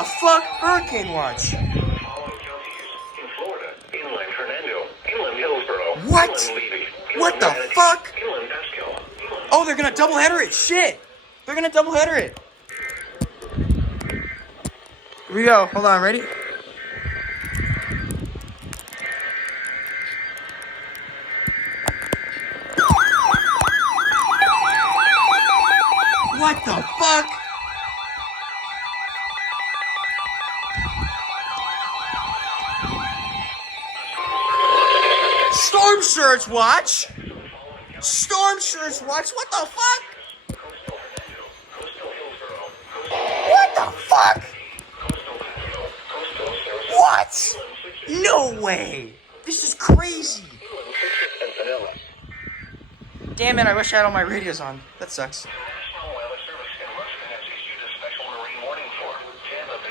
the fuck? Hurricane watch. What? What the fuck? Oh, they're gonna double header it. Shit. They're gonna double header it. Here we go. Hold on. Ready? What the fuck? Storm Surge watch? Storm Surge watch? What the fuck? What the fuck? What? No way. This is crazy. Damn it, I wish I had all my radios on. That sucks.